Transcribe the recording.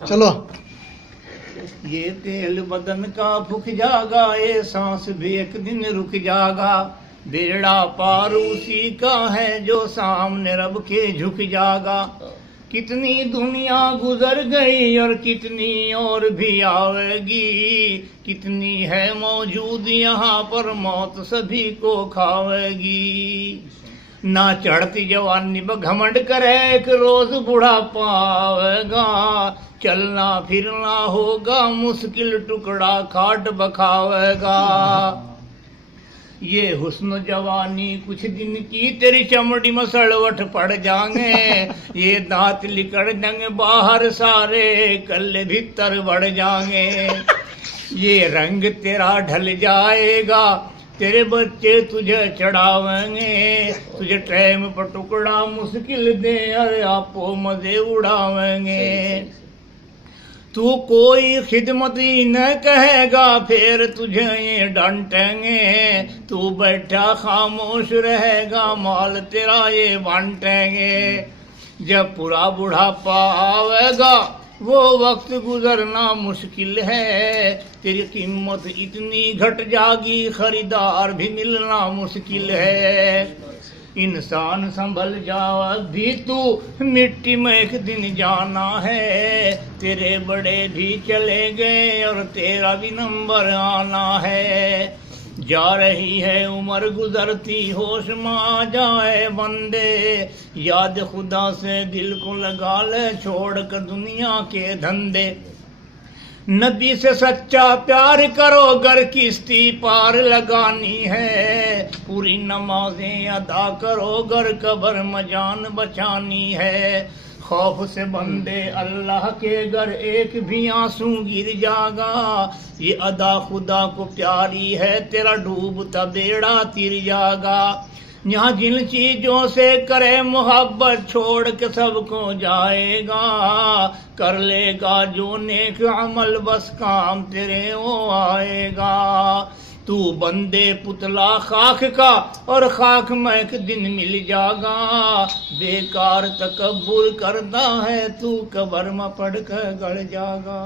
چلو یہ تیل بدن کا پھک جاگا، یہ سانس بھی ایک دن رک جاگا، بیڑا پار اسی کا ہے جو سامنے رب کے جھک جاگا۔ کتنی دنیا گزر گئی اور کتنی اور بھی آئے گی، کتنی ہے موجود یہاں پر موت سبھی کو کھاوے گی۔ نہ چڑھتی جوانی بگھمنڈ کرے، ایک روز بڑھاپا آئے گا، چلنا پھرنا ہوگا مشکل، ٹکڑا کھاٹ بکھاوے گا۔ یہ حسن و جوانی کچھ دن کی، تیری چمڑی مسڑوٹ پڑ جائیں، یہ دانت لکڑ جائیں باہر سارے، کلے بھیتر بڑھ جائیں۔ یہ رنگ تیرا ڈھل جائے گا، تیرے بچے تجھے چڑھاویں گے، تجھے ٹائم پر ٹکڑا مشکل دے، ارے آپو مزے اڑاویں گے۔ تو کوئی خدمت ہی نہ کہے گا، پھر تجھے یہ ڈانٹیں گے، تو بیٹھا خاموش رہے گا، مال تیرا یہ بانٹیں گے۔ جب پورا بڑھاپا آئے گا وہ وقت گزرنا مشکل ہے، تیری قیمت اتنی گھٹ جاگی، خریدار بھی ملنا مشکل ہے۔ انسان سنبھل جا بھی تو، مٹی میں ایک دن جانا ہے، تیرے بڑے بھی چلے گئے اور تیرا بھی نمبر آنا ہے۔ جا رہی ہے عمر گزرتی، ہوش میں آ جائے بندے، یاد خدا سے دل کو لگا لے، چھوڑ کر دنیا کے دھندے۔ نبی سے سچا پیار کرو، گر کشتی پار لگانی ہے، پوری نمازیں ادا کرو، گر قبر میں جان بچانی ہے۔ خوف سے بندے اللہ کے گر ایک بھی آنسو گر جاگا، یہ ادا خدا کو پیاری ہے، تیرا ڈوبتا بیڑا تر جاگا۔ یہاں جن چیزوں سے کرے محبت، چھوڑ کے سب کو جائے گا، کر لے گا جو نیک عمل، بس کام تیرے وہ آئے گا۔ تو بندے پتلا خاک کا، اور خاک میں ایک دن مل جاگا، بیکار تکبر کرتا ہے تو، قبر میں پڑ کر گڑ جاگا۔